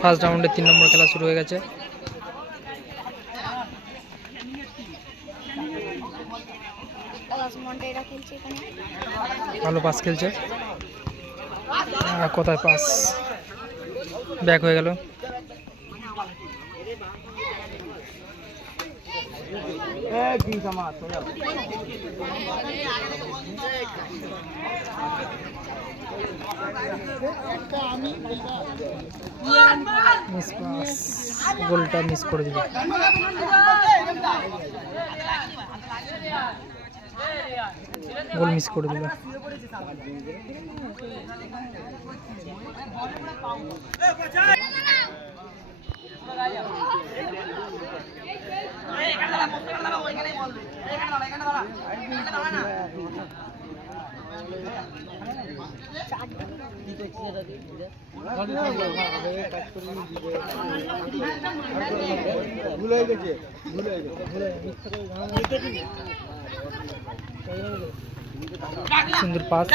First রাউন্ডে 3 নম্বর খেলা শুরু হয়ে গেছে। ভালো পাস খেলছে। কোথায় পাস, ব্যাক হয়ে গেল। মিস পাস, গোলটা মিস করে দিল। গোল মিস করে দিল। সুন্দর পাস।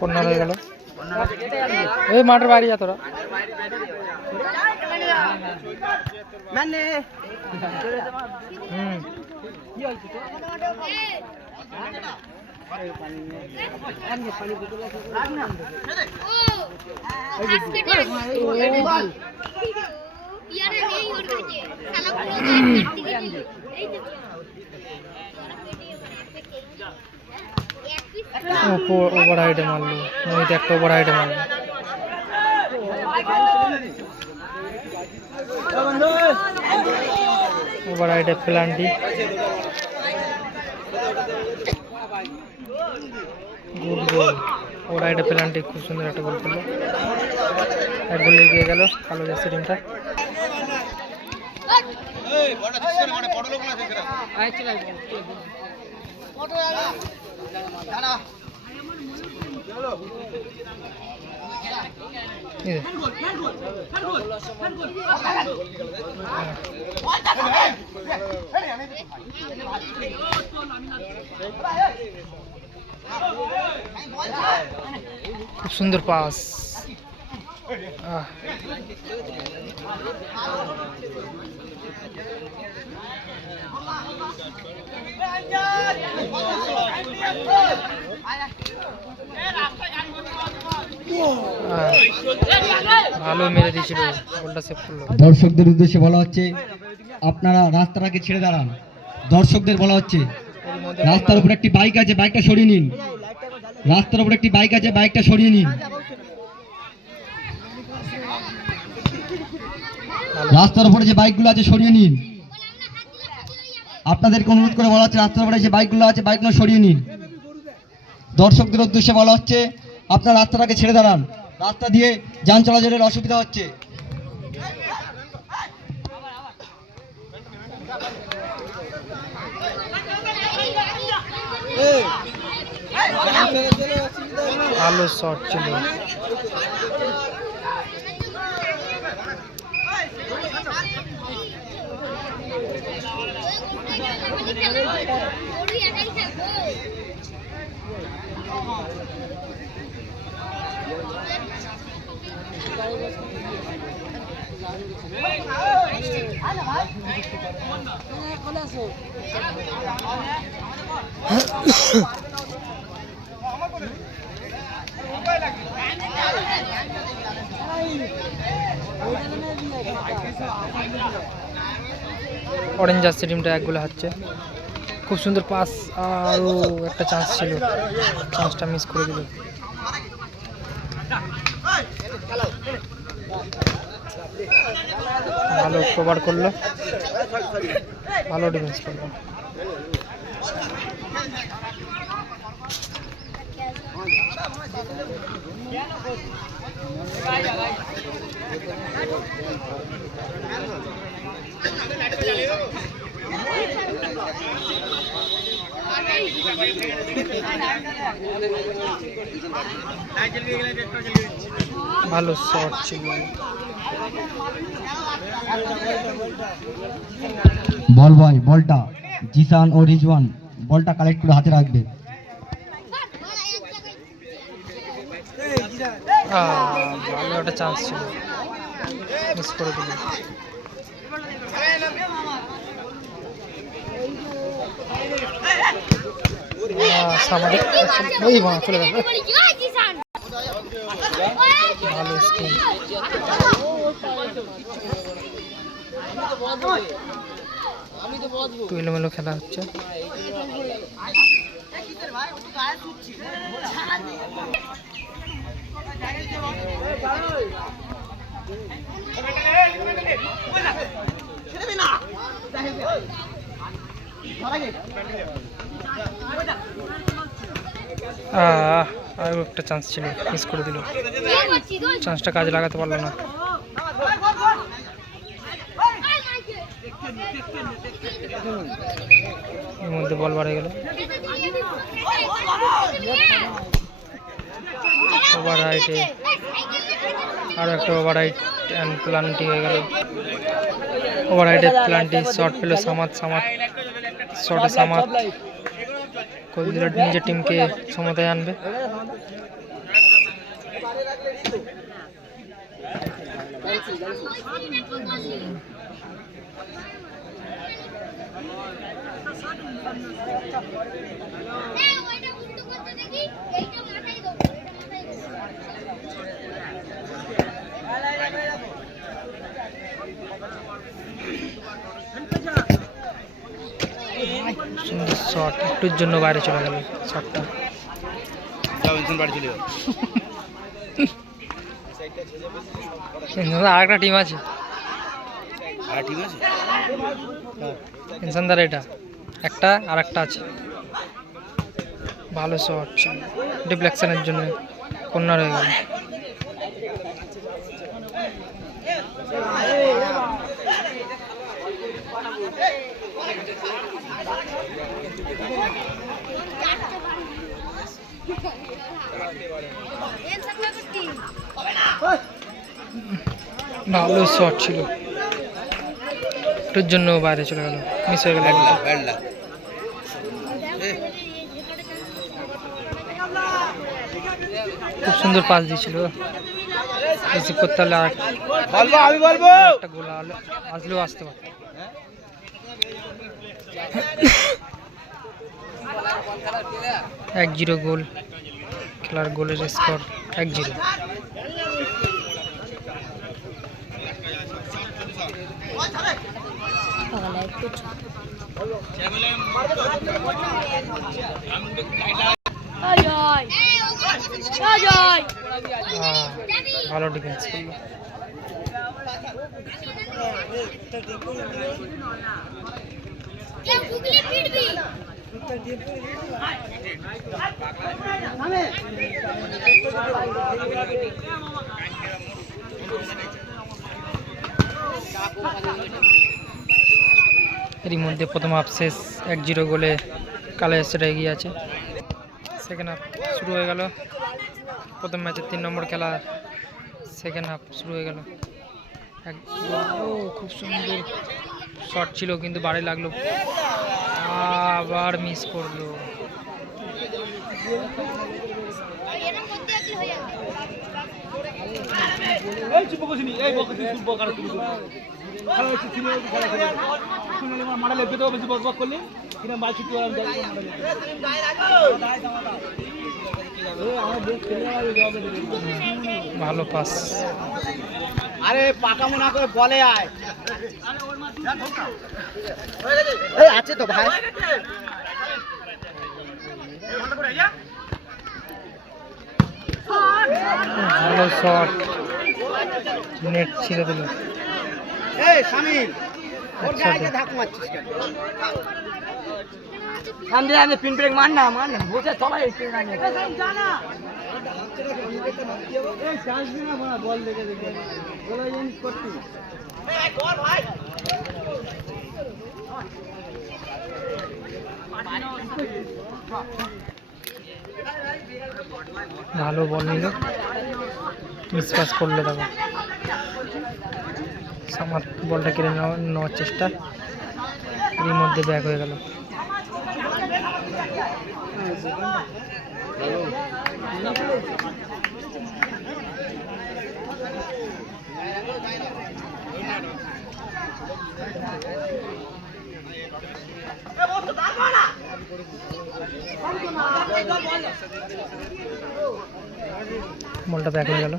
কর্নার হয়ে গেল। এই মাঠের বাইরে যা তোরা। ওভার হাইডে মারলো মোহিত, একটা ওভার হাইডে মারলো। ওভার হাইডে প্লান্টি, গুড গোল। ওভার হাইডে প্লান্টি খুব সুন্দর একটা গোল করলো। এক গোল এগিয়ে গেল কালো জার্সি টিমটা। খুব সুন্দর পাস। ভালো মেরে দিয়েছিল, গোলটা সেভ করলো। দর্শকদের উদ্দেশ্যে বলা হচ্ছে আপনারা রাস্তাটাকে ছেড়ে দাঁড়ান। দর্শকদের বলা হচ্ছে রাস্তার উপর একটি বাইক আছে, বাইকটা সরিয়ে নিন। রাস্তার উপর একটি বাইক আছে, বাইকটা সরিয়ে নিন। রাস্তার উপরে যে বাইকগুলো আছে সরিয়ে নিন। আপনাদেরকে অনুরোধ করে বলা হচ্ছে রাস্তার উপরে যে বাইকগুলো আছে বাইকগুলো সরিয়ে নিন। দর্শকদের উদ্দেশ্যে বলা হচ্ছে আপনারা রাস্তাটাকে ছেড়ে দাঁড়ান, রাস্তা দিয়ে যান চলাচলের অসুবিধা হচ্ছে। ভালো শট ছিল। অরেঞ্জ জার্সি টিমটা এক গোলে হারছে। খুব সুন্দর পাস, আরও একটা চান্স ছিল, চান্সটা মিস করে দিল। ভালো কভার করলো, ভালো ডিফেন্স করলো। ভালো শট ছিল। বল বয় বলটা জিসান ও রিজওয়ান বলটা কালেক্ট করে হাতে রাখবে। ভালো একটা চান্স ছিল, মিস করে দিল। সামাজিক চলে গেল। ভালো স্কিম। একটু এলোমেলো খেলা হচ্ছে। আরও একটা চান্স ছিল, মিস করে দিল। চান্সটা কাজে লাগাতে পারলো না। এর মধ্যে বল বার হয়ে গেল। ওভার হাইটে আরও একটা ওভার হাইট অ্যান্ড প্লান্টি হয়ে গেল। ওভার হাইটে প্লান্টি শট পেল সামাদ। শটে সামাদ করে দিল, নিজের টিমকে সমতায় আনবে। সুন্দর শট, একটুর জন্য বাইরে চলে গেল শটটা। আরেকটা টিম আছে, ইনসানদার এটা একটা আর একটা আছে। ভালো শট ছিল, ডিফ্লেকশনের জন্য কর্নার হয়ে গেল। ভালো শট ছিল, একটুর জন্য বাইরে চলে গেল, মিস হয়ে গেল। খুব সুন্দর পাস দিয়েছিল, রিসিভ করতে হলে একটা গোল আসলেও আসতে পারে। 1-0 গোল, খেলার গোলের স্কোর 1-0। ভালো ডিফেন্স করলো। এরই মধ্যে প্রথম হাফ শেষ, 1-0 গোলে কালো এসেটা এগিয়ে আছে। সেকেন্ড হাফ শুরু হয়ে গেল। প্রথম ম্যাচের 3 নম্বর খেলা, সেকেন্ড হাফ শুরু হয়ে গেল। খুব সুন্দর শট ছিল কিন্তু বাড়ি লাগলো, আবার মিস করলো। ভালো পাস। আরে পাকা মনে করে বলে আয় আছে তো ভাই। ভালো শট, নেট ছিঁড়ে দিল। এই শামিল ওর গায়ে ধাক্কা মারছিস কেন? সামনে আমি পিন ব্রেক মার না বসে সবাই স্ক্রিন আনে জানা এই চান্স দিনা বল দেখে বলে জানিস করতে এই কর ভাই ভালো বল নিল, মিসপাস করলো। দেখো সামাদ বলটা কেড়ে নেওয়ার চেষ্টা, এর মধ্যে ব্যাক হয়ে গেল। বলটা ব্যাক হয়ে গেল।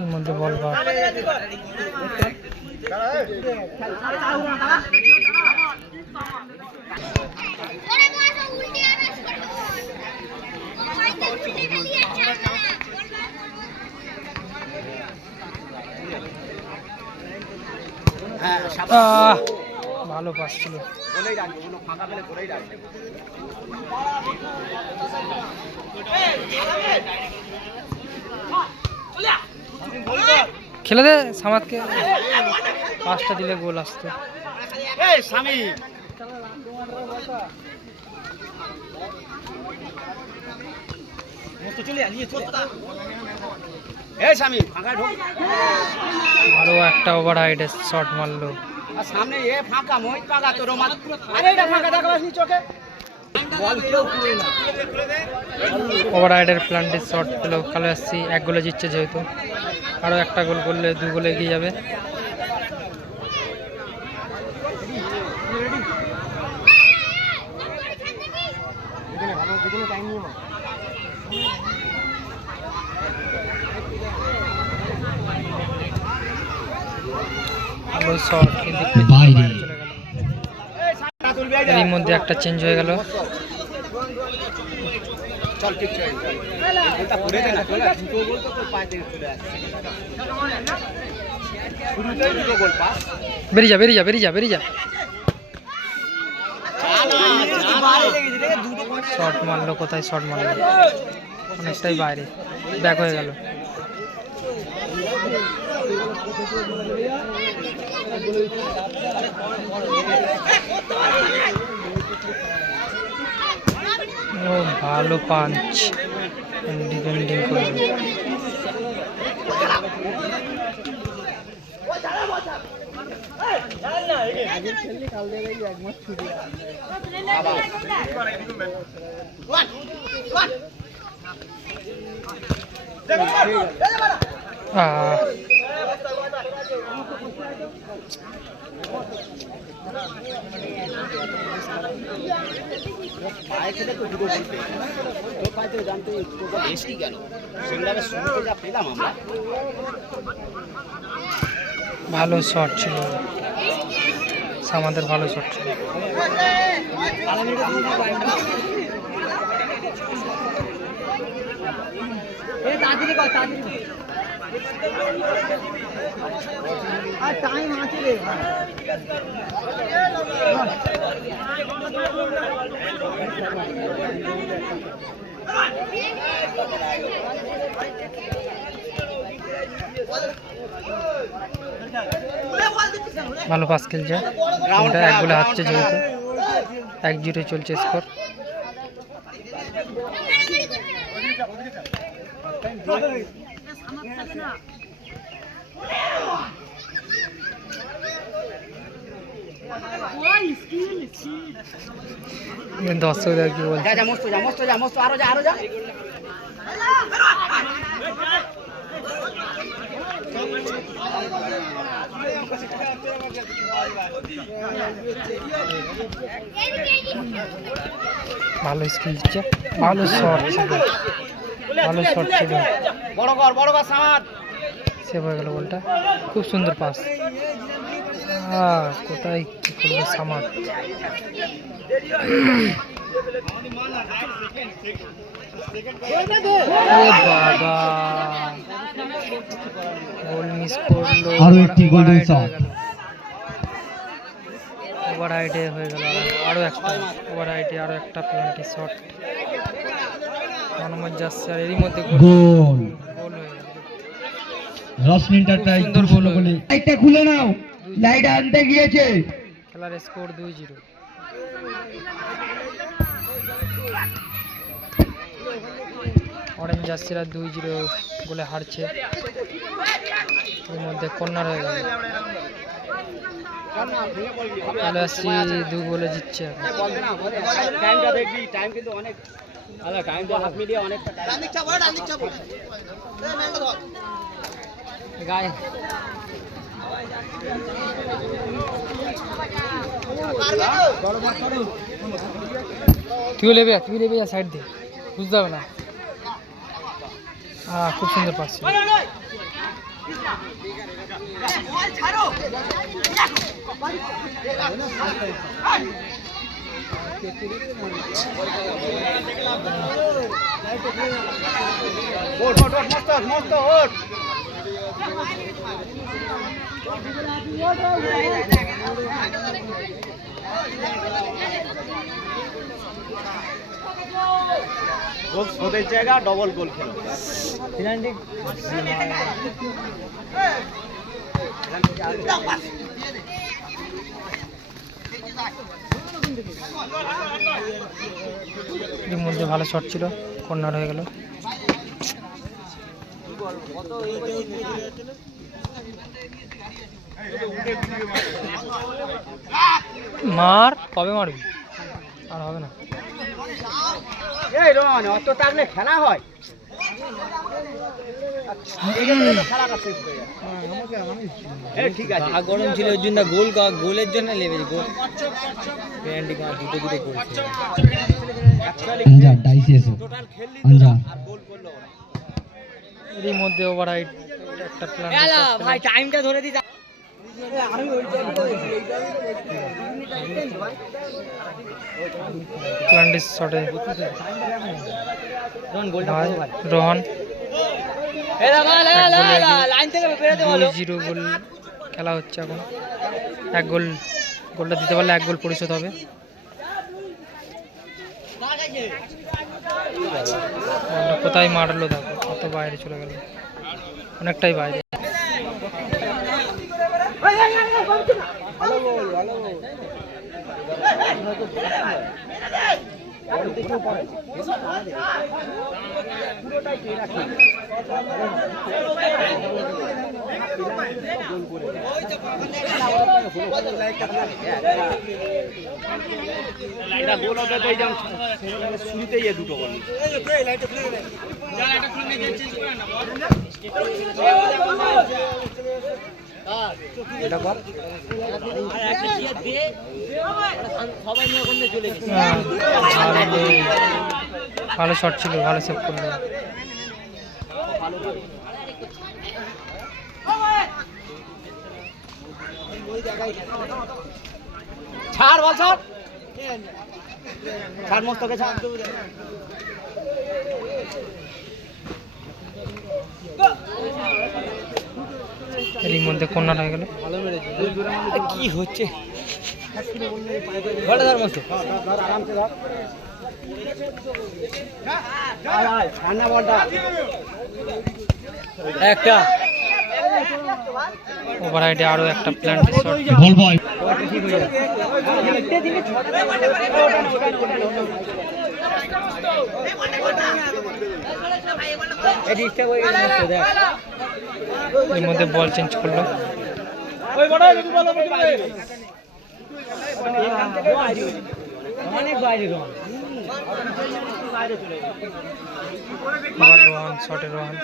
এর মধ্যে বল পাওয়া। ভালো পাস ছিল। খেলে দে সামাদকে, পাঁচটা দিলে গোল আসতো। আরো একটা ওভার হাইডে শট মারলো। সামনে এ ফাঁকা মই পাকা তোর মার, আরে এটা ফাঁকা দেখাস নি চোখে, বল কেউ পুরো না। ওভার হাইডের প্ল্যান্টের শট পেলো কালো আসছি, এক গোলে জিতছে যেহেতু, আরো একটা গোল করলে 2 গোলে এগিয়ে যাবে। ভালো শট কিন্তু বাইরে চলে গেল। এর মধ্যে একটা চেঞ্জ হয়ে গেল। চল ঠিক আছে, এটা পড়ে যায় না, চলে দুটো গোল তো তোর পায়ে থেকে চলে আসছে, শুরুতেই দুটো গোল পাস। বেরিয়ে যা বেরিয়ে যা বেরিয়ে যা বেরিয়ে যা। শট মারলো, কোথায় শট মারলো, অনেকটাই বাইরে, ব্যাক হয়ে গেল। ও ভালো পাঞ্চ, ডিফেন্ডিং করলো। পায়ে খেলে তো দুটো গোল পেয়ে, তোর পায়ে থেকে জানতে দুটো বেশি গেল, সেগুলো শুরুতে যা পেলাম আমরা। ভালো শট ছিল, আমাদের ভালো শট ছিল। টাইম আছে রে ভালো পাস খেলছে, এক গোলে হারছে যেহেতু, 1-0 চলছে স্কোর। দর্শকদের কি বলছে, যা মস্ত যা মস্ত যা মস্ত, আরো যা আরো যা। ভালো স্কিল দিচ্ছে, ভালো শট ছিল, ভালো শট ছিল। বড় কর সামাদ, সেভ হয়ে গেল বলটা, খুব সুন্দর পাস। কোথায় কি করলো সামাদ, বাবা গোল মিস করলো। আরো একটি গোল্ডেন শট, ওভার হাইটে হয়ে গেল, আরো একটা ওভার হাইটে, আরো একটা প্লান্টি শট মনোমত যাচ্ছে, আর এরই মধ্যে গোল গোল। গোল হয়ে গেল। রশ্মি এন্টারপ্রাইজ সুন্দর গোল হলো। লাইটটা খুলে নাও, লাইট আনতে গিয়েছে। খেলার স্কোর 2-0। অরেঞ্জ জার্সিরা 2-0 গোলে হারছে। এর মধ্যে কর্নার হয়ে গেল। চলে আসছি 2 গোলে জিতছে এখন। টাইমটা দেখবি, টাইম কিন্তু অনেক আলা টাইম তো হাফ মিডিয়া অনেকটা গায়ে তুই লেবে যা সাইড দিয়ে, বুঝতে হবে না। হ্যাঁ, খুব সুন্দর পাস ছিল। ওঠ ওঠ ওঠ মস্ত মস্ত ওঠ গোল শোধের জায়গা ডবল গোল খেলো এর মধ্যে ভালো শট ছিল, কর্নার হয়ে গেল। মার, কবে মারবি? আর হবে না। এই রন অত টাকলে খেলা হয়, ঠিক আছে। গরম ছিল ওই জন্য গোলের জন্য লেগেছে গোল পেনাল্টি দুটো গোল আঞ্জা ডাইসি এসো আঞ্জা। এরই মধ্যে ওভাররাইট একটা প্ল্যান ভাই টাইমটা ধরে দিই প্ল্যান্টিস শটে রোহন 2-0 গোল খেলা হচ্ছে এখন। গোলটা দিতে পারলে 1 গোল পরিশোধ হবে। বলটা কোথায় মারলো দেখো, কত বাইরে চলে গেল, অনেকটাই বাইরে। গোল হবে তো এই যেমন শুরুতেই দুটো গোল ভালো শট ছিল, ভালো সেভ করলো। ছাড় বল ছাড় ছাড় মস্তকে ছাড় এরই মধ্যে কর্নার হয়ে গেল। কি হচ্ছে ঘরে ধর মস্ত আরামসে ধর ঠান্ডা বলটা একটা ওভাররাইডে আরো একটা প্ল্যান্টিস শট। বল বয় এর মধ্যে বল চেঞ্জ করলো। অনেক বাইরে আবার রোহান শটে, রোহান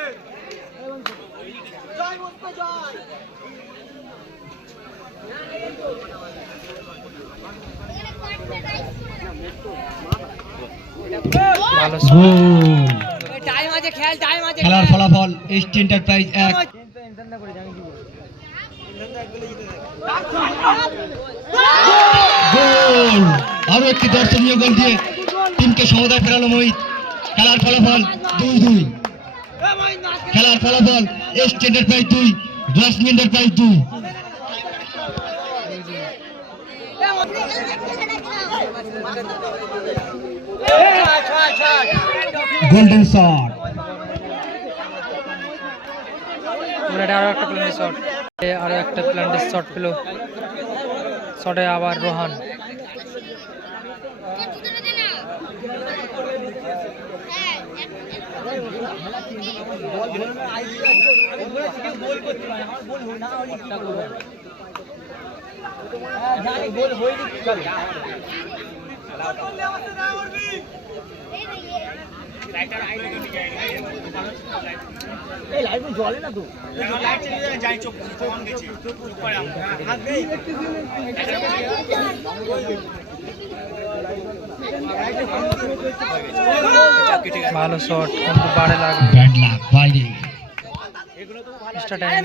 ভালো শট। টাইম আছে খেল টাইম আছে খেলার ফলাফল এসটি এন্টারপ্রাইজ 1 গোল। আরো একটি দর্শনীয় গোল দিয়ে টিমকে সমতায় ফেরালো মোহিত। খেলার ফলাফল 2-2। খেলার ফলাফল ST enterprise 2 Rashmi enterprise 2। Golden shot. ওভাররাইডে আরও একটা প্ল্যান্টি শট, আরও একটা প্ল্যান্টি শট পেল। শটে আবার রোহান। জলে না তো ভালো শট কিন্তু বারে লাগলো। ব্যাড লাক বাইরে। এক্সট্রা টাইম,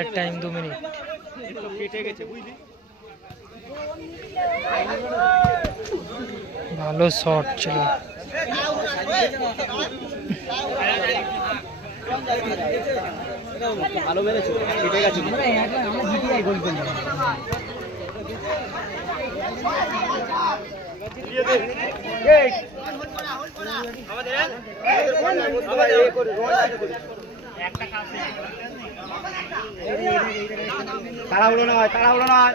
এর টাইম 2 মিনিট। ভালো শট ছিল। ভালো মেরেছো, কেটে গেছে। তাড়াহুড়ো নয়, তাড়াহুড়ো নয়।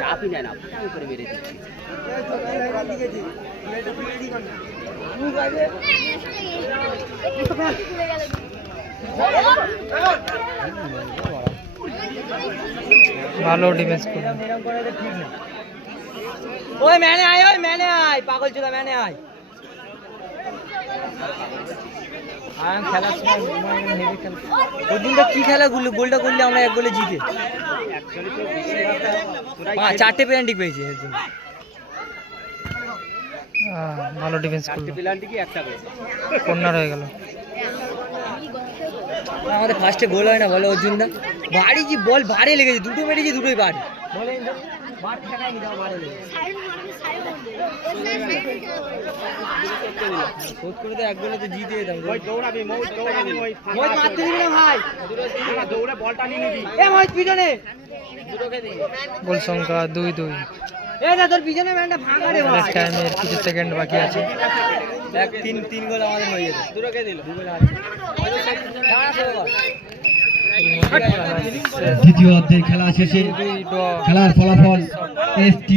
চাপই নেয় না, করে মেরে দিচ্ছি। ভালো ডিফেন্স করলো। ওই ম্যানে আয় পাগল চোদা ম্যানে আয়। খেলার সময় ওই দিনটা কি খেলা গোলটা করলে আমরা 1 গোলে জিতে। 4টে পেনাল্টি পেয়েছে এর জন্য। ভালো ডিফেন্স করলো, পেনাল্টি কি একটা করে? কর্নার হয়ে গেল। আমাদের ফার্স্টে গোল হয় না বলে অর্জুন দা। বাড়ি কি বল বাড়ে লেগেছে, দুটো মেরেছি দুটোই বাড়ি। শোধ করে তো 1 গোলে তো জিতে যেতাম। দৌড়াবি, দৌড়াবি, মারতে দিবি না ভাই, দৌড়ে বলটা নিয়ে নিবি। পিছনে গোল সংখ্যা 2-2। তোর পিছনে ম্যানটা ফাঁকা রে ভাই। টাইমের কিছু সেকেন্ড বাকি আছে। 3 গোল আমাদের হয়ে যেত। দুটোকে দিল। দ্বিতীয় অর্ধের খেলা শেষে খেলার ফলাফল ST